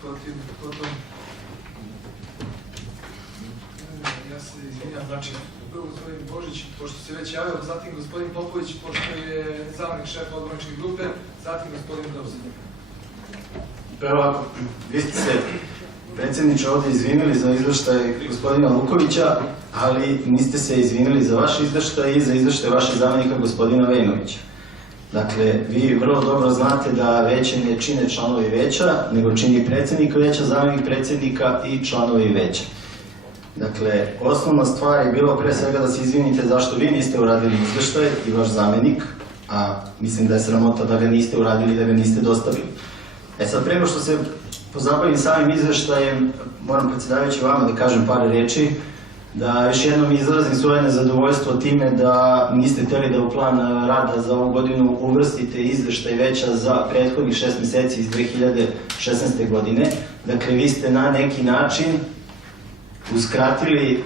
potom ja se izvinjam, znači prvo gospodin Božić, pošto se već javio, zatim gospodin Popović, pošto je zamenik šefa odborničke grupe, zatim gospodin Dovzin. Prvo, vi ste se predsjedniče ovdje izvinili za izvještaj gospodina Lukovića, ali niste se izvinili za vaš izvještaj i za izvještaj vašeg zamjenika gospodina Vejnovića. Dakle, vi vrlo dobro znate da veće ne čine članovi veća, nego čini predsjednik veća, zamjenik predsjednika i članovi veća. Dakle, osnovna stvar je bilo pre svega da se izvinite zašto vi niste uradili izvještaj i vaš zamjenik, a mislim da je sramota da ga niste uradili i da ga niste dostavili. E sad, prema što se pozabavim samim izvještajem, moram predsjedavajući vama da kažem par riječi, da još jednom izrazim svoje nezadovoljstvo time da niste htjeli da u plan rada za ovu godinu uvrstite izvještaj veća za prethodnih 6 mjeseci iz 2016. godine. Dakle, vi ste na neki način uskratili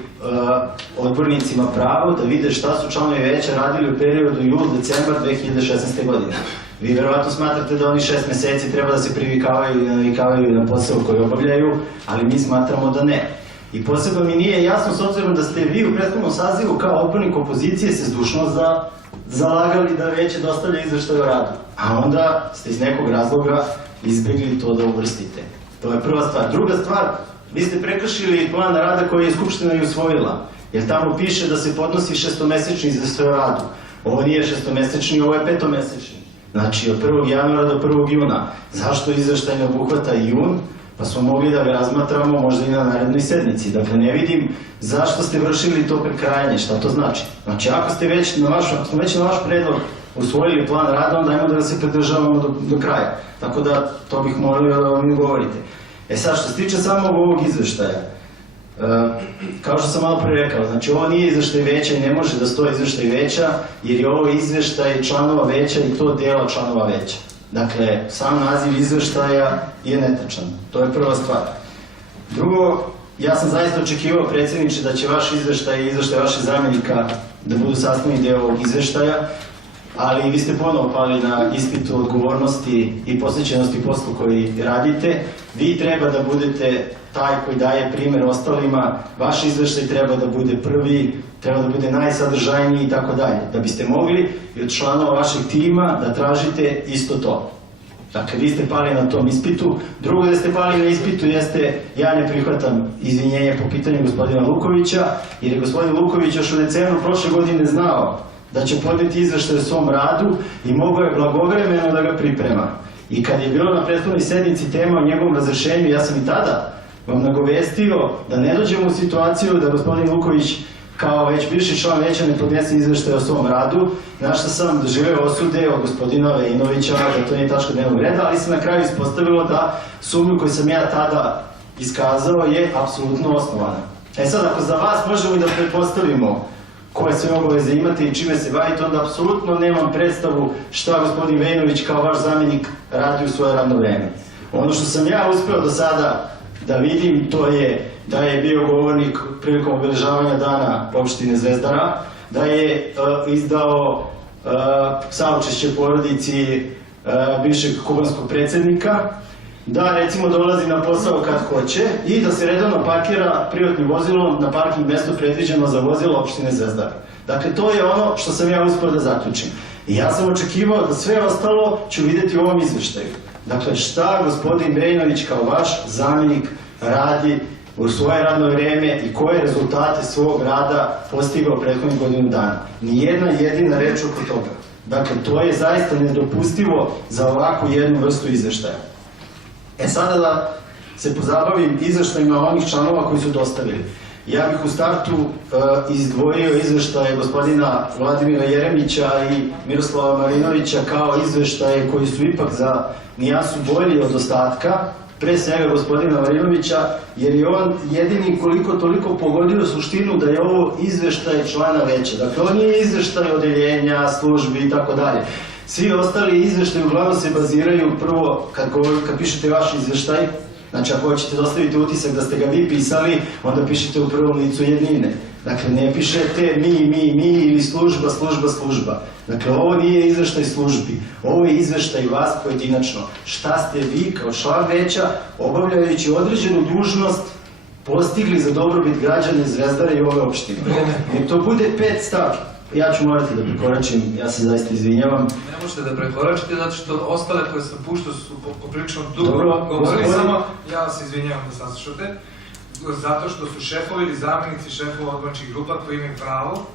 odbornicima pravo da vide šta su članovi veća radili u periodu jul-decembar 2016. godine. Vi verovatno smatrate da oni 6 mjeseci treba da se privikavaju i navikavaju na posao koji obavljaju, ali mi smatramo da ne. I posebno mi nije jasno, s obzirom da ste vi u prethodnom sazivu kao odbornik opozicije se zdušno zalagali da veće dostavlja izveštaj o radu, a onda ste iz nekog razloga izbjegli to da uvrstite. To je prva stvar. Druga stvar, vi ste prekršili plan rada koji je Skupština i usvojila, jer tamo piše da se podnosi 6-mesečni izveštaj o radu. Ovo nije 6-mesečni, ovo je 5-mesečni. Znači od 1. januara do 1. juna. Zašto izveštaj ne obuhvata i jun? Pa smo mogli da ga razmatramo možda i na narednoj sednici. Dakle, ne vidim zašto ste vršili to prekrajanje, šta to znači. Znači, ako ste već na vaš predlog usvojili plan rada, onda ajmo da ga se pridržavamo do kraja. Tako da, to bih molio da vam govorite. E sad, što se tiče samog ovog izveštaja, kao što sam malo pre rekao, znači ovo nije izveštaj veća i ne može da stoji izveštaj veća, jer je ovo izveštaj članova veća i to dela članova veća. Dakle, sam naziv izveštaja je netačan. To je prva stvar. Drugo, ja sam zaista očekivao, predsjedniče, da će vaš izveštaj i izveštaj vašeg zamjenika da budu sastavni deo ovog izveštaja, ali vi ste ponovo pali na ispitu odgovornosti i posvećenosti poslu koji radite. Vi treba da budete taj koji daje primjer ostalima, vaš izveštaj treba da bude prvi, treba da bude najsadržajniji i tako dalje, da biste mogli i od članova vašeg tima da tražite isto to. Dakle, vi ste pali na tom ispitu. Drugo da ste pali na ispitu jeste, ja ne prihvatam izvinjenje po pitanju gospodina Lukovića, jer je gospodin Luković još u decembru prošle godine znao da će podneti izveštaj o svom radu i mogao je blagovremeno da ga priprema. I kad je bilo na prethodnoj sednici tema o njegovom razrešenju, ja sam i tada vam nagovestio da ne dođemo u situaciju da gospodin Luković kao već bivši član veća ne podnese izveštaj o svom radu, na što sam doživeo osude od gospodina Vejnovića, da to nije tačka dnevnog reda, ali se na kraju ispostavilo da sumnju koju sam ja tada iskazao je apsolutno osnovana. E sad, ako za vas možemo i da pretpostavimo koje sve obaveze imate i čime se bavite, onda apsolutno nemam predstavu šta gospodin Vejnović kao vaš zamjenik radi u svoje radno vreme. Ono što sam ja uspeo do sada da vidim, to je da je bio govornik prilikom obeležavanja dana opštine Zvezdara, da je izdao saučešće porodici bivšeg kubanskog predsjednika, da recimo dolazi na posao kad hoće i da se redovno parkira privatnim vozilom na parking mjesto predviđeno za vozilo opštine Zvezdara. Dakle, to je ono što sam ja uspio da zaključim. I ja sam očekivao da sve ostalo ću vidjeti u ovom izveštaju. Dakle, šta gospodin Vejnović kao vaš zamjenik radi u svoje radno vrijeme i koje rezultate svog rada postigao prethodnih godinu dana. Nijedna jedina reč oko toga. Dakle, to je zaista nedopustivo za ovakvu jednu vrstu izveštaja. E sada da se pozabavim izveštajima onih članova koji su dostavili. Ja bih u startu izdvojio izveštaje gospodina Vladimira Jeremića i Miroslava Marinovića kao izveštaje koji su ipak za nijansu bolji od ostatka, pre svega gospodina Marinovića, jer je on jedini koliko toliko pogodio suštinu da je ovo izveštaj člana veća. Dakle, on nije izveštaj odeljenja, službi i tako dalje. Svi ostali izveštaji uglavnom se baziraju prvo, kad pišete vaš izveštaj, znači ako hoćete dostaviti utisak da ste ga vi pisali, onda pišete u prvom licu jednine. Dakle, ne pišete mi ili služba. Dakle, ovo nije izveštaj službi, ovo je izveštaj vas pojedinačno. Šta ste vi kao član veća, obavljajući određenu dužnost, postigli za dobrobit građana Zvezdara i ove opštine. Nek to bude 5 stavki. Ja ću morati da prekoračim, ja se zaista izvinjavam. Ne možete da prekoračite, zato što ostale koje sam puštao su poprilično dugo Dobro, govorili, gospodin- samo ja se izvinjavam da saslušate, zato što su šefovi ili zamenici šefova odborničkih grupa koji imaju pravo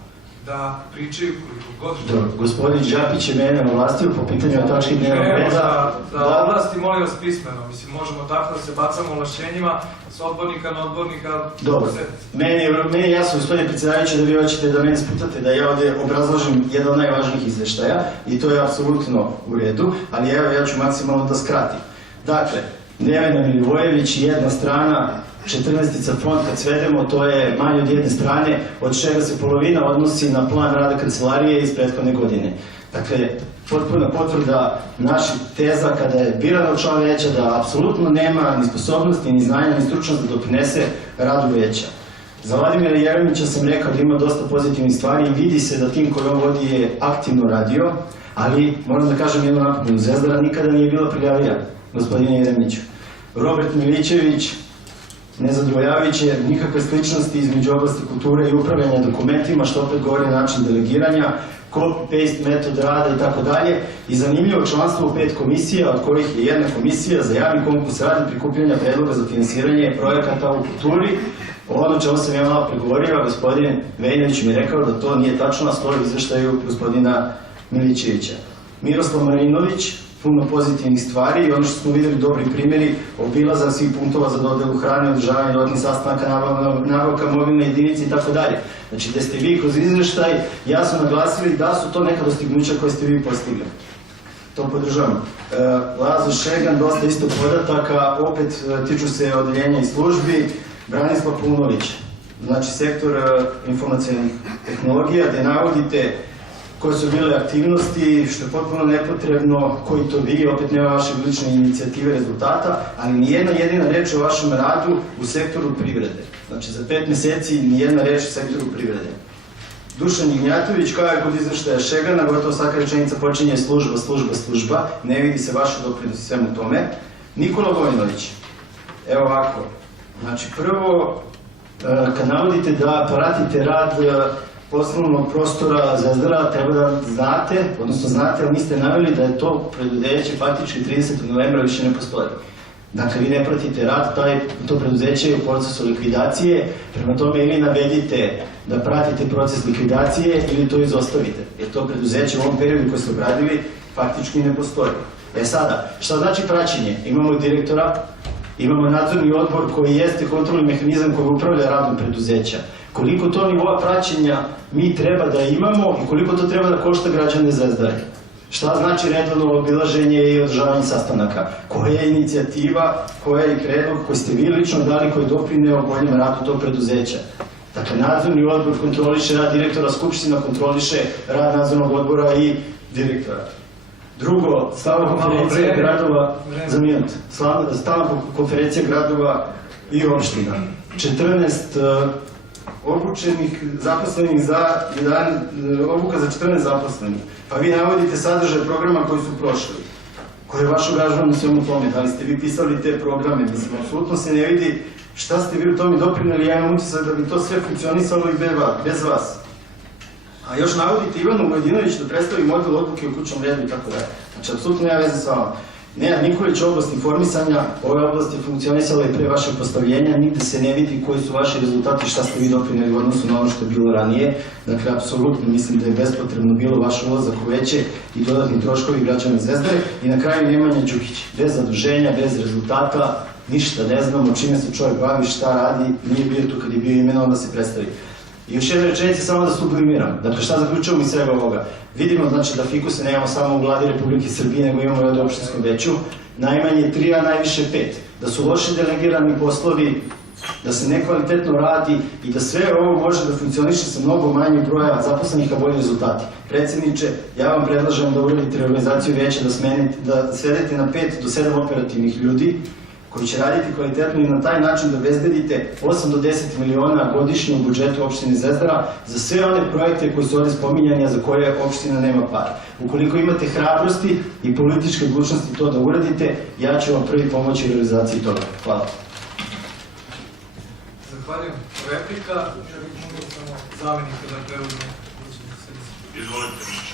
da pričaju koliko god što. Dobro, gospodin Đapić je mene ovlastio po pitanju tački dnevnog reda. Da oblasti, molim vas, pismeno. Mislim, možemo tako da se bacamo ovlašćenjima s odbornika na odbornika. Dobro, meni je jasno, gospodine predsjedavajući, da vi hoćete da mene sputate da ja ovdje obrazložim jedan od najvažnijih izveštaja i to je apsolutno u redu, ali evo ja ću maksimalno da skratim. Dakle, Nevena Milivojević, jedna strana, 14 fond, kad svedemo, to je manje od jedne strane, od čega se polovina odnosi na plan rada kancelarije iz prethodne godine. Dakle, potpuna potvrda naših teza kada je birano član veća da apsolutno nema ni sposobnosti, ni znanja, ni stručnost da doprinese radu veća. Za Vladimira Jeremića sam rekao da ima dosta pozitivnih stvari i vidi se da tim koji on vodi je aktivno radio, ali moram da kažem jednu napomenu, Zvezdara nikada nije bila prljavija, gospodine Jeremiću. Robert Milićević, nezadovoljavajuće je nikakve sličnosti između oblasti kulture i upravljanja dokumentima, što opet govori način delegiranja, copy-paste metod rada i tako dalje. I zanimljivo članstvo u 5 komisija, od kojih je jedna komisija za javni konkurs radi prikupljanja predloga za finansiranje projekata u kulturi. Ono čemu sam ja malo pregovorio, gospodin Vejnović mi je rekao da to nije tačno, a stoji u izveštaju gospodina Milićevića. Miroslav Marinović, puno pozitivnih stvari i ono što smo vidjeli dobri primjeri, obilazak svih punktova za dodelu hrane, održavanje dodatnih sastanaka, nabavka mobilne jedinice i tako dalje. Znači, da ste vi kroz izveštaj jasno naglasili da su to neka dostignuća koje ste vi postigli. To podržavam. Lazo Šegan, dosta isto podataka, opet tiču se odeljenja i službi. Branislav Paunović, znači sektor informacijalnih tehnologija, gde navodite koje su bile aktivnosti, što je potpuno nepotrebno, koji to vi, opet nema vaše lične inicijative rezultata, ali nijedna jedina reč o vašem radu u sektoru privrede. Znači, za 5 meseci nijedna reč u sektoru privrede. Dušan Ignjatović, kao je kod izveštaja Šegana, gotovo svaka rečenica počinje služba, ne vidi se vaše doprinos svemu tome. Nikola Vojinović, evo ovako, znači prvo, kad navodite da pratite rad poslovnog prostora Zvezdara, treba da znate, ali niste naveli da je to preduzeće faktički 30. novembra više ne postoji. Dakle, vi ne pratite rad, to preduzeće je u procesu likvidacije, prema tome ili navedite da pratite proces likvidacije ili to izostavite, jer to preduzeće u ovom periodu koji ste obradili faktički ne postoji. E sada, šta znači praćenje? Imamo direktora, imamo nadzorni odbor koji jeste kontrolni mehanizam koji upravlja radom preduzeća. Koliko to nivoa praćenja mi treba da imamo i koliko to treba da košta građane Zvezdare? Šta znači redovno obilaženje i održavanje sastanaka? Koja je inicijativa, koja je predlog koji ste vi lično dali koji je doprineo boljem radu tog preduzeća? Dakle, nadzorni odbor kontroliše rad direktora, skupština kontroliše rad nadzornog odbora i direktora. Drugo, stalna konferencija gradova, za minut, stalna konferencija gradova i opština. 14 obučenih zaposlenih obuka za 14 zaposlenih. Pa vi navodite sadržaj programa koji su prošli. Koji je vaš angažman u svemu tome? Da li ste vi pisali te programe? Mislim, apsolutno se ne vidi šta ste vi u tome doprineli. Ja imam utisak da bi to sve funkcionisalo i bez vas. A još navodite Ivanu Vojinović da predstavi model odluke u kućnom redu i tako dalje. Znači, apsolutno nema veze sa vama. Nenad Nikolić, oblast informisanja, ove oblasti je funkcionisala i pre vašeg postavljenja, nigde se ne vidi koji su vaši rezultati, šta ste vi doprineli u odnosu na ono što je bilo ranije. Dakle, apsolutno mislim da je bespotrebno bilo vaš ulazak u veće i dodatni troškovi građana Zvezdare. I na kraju Nemanja Đukić, bez zaduženja, bez rezultata, ništa ne znamo čime se čovjek bavi, šta radi, nije bio tu kad je bio imenovan da se predstavi. I još jedna rečenica samo da sublimiram. Dakle, šta zaključujemo iz svega ovoga? Vidimo, znači, da fikuse nemamo samo u vladi Republike Srbije, nego imamo i ovdje u opštinskom veću. Najmanje 3, a najviše 5. Da su loši delegirani poslovi, da se nekvalitetno radi i da sve ovo može da funkcioniše sa mnogo manjim broja zaposlenih, a bolji rezultati. Predsjedniče, ja vam predlažem da uradite reorganizaciju veća, da svedete na 5 do 7 operativnih ljudi koji će raditi kvalitetno i na taj način da obezbedite 8 do 10 miliona godišnje u budžetu opštine Zvezdara za sve one projekte koji su ovde spominjani, a za koje opština nema para. Ukoliko imate hrabrosti i političke odlučnosti to da uradite, ja ću vam prvi pomoći u realizaciji toga. Hvala. Zahvaljujem. Replika, ja bih mogao samo zamenika da preuzme. Izvolite.